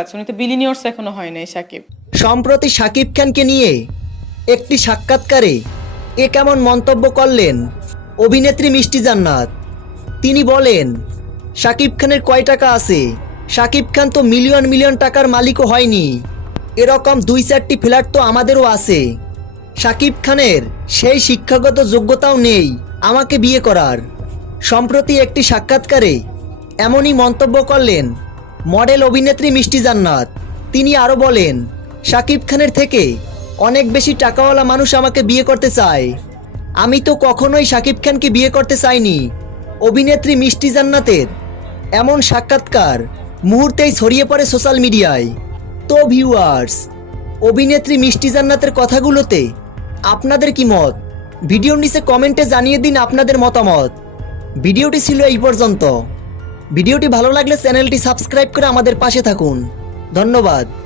আছে? উনি তো বিলিনিয়র্স এখনও হয় নাই, সাকিব। সম্প্রতি শাকিব খানকে নিয়ে একটি সাক্ষাৎকারে এ কেমন মন্তব্য করলেন অভিনেত্রী মিষ্টি জান্নাত। তিনি বলেন শাকিব খানের কয় টাকা আছে? শাকিব খান তো মিলিয়ন মিলিয়ন টাকার মালিকও হয়নি। এরকম দুই চারটি ফ্ল্যাট তো আমাদেরও আছে। শাকিব খানের সেই শিক্ষাগত যোগ্যতাও নেই, আমাকে বিয়ে করার। সম্প্রতি একটি সাক্ষাৎকারে এমনই মন্তব্য করলেন মডেল অভিনেত্রী মিষ্টি জান্নাত। তিনি আরও বলেন, শাকিব খানের থেকে অনেক বেশি টাকাওয়ালা মানুষ আমাকে বিয়ে করতে চায়। আমি তো কখনোই শাকিব খানকে বিয়ে করতে চাইনি। অভিনেত্রী মিষ্টি জান্নাতের এমন সাক্ষাৎকার মুহূর্তেই ছড়িয়ে পড়ে সোশ্যাল মিডিয়ায়। তো ভিউয়ার্স, অভিনেত্রী মিষ্টি জান্নাতের কথাগুলোতে আপনাদের কি মত? ভিডিওর নিচে কমেন্টে জানিয়ে দিন আপনাদের মতামত। ভিডিওটি ছিল এই পর্যন্ত। ভিডিওটি ভালো লাগলে চ্যানেলটি সাবস্ক্রাইব করে আমাদের পাশে থাকুন। ধন্যবাদ।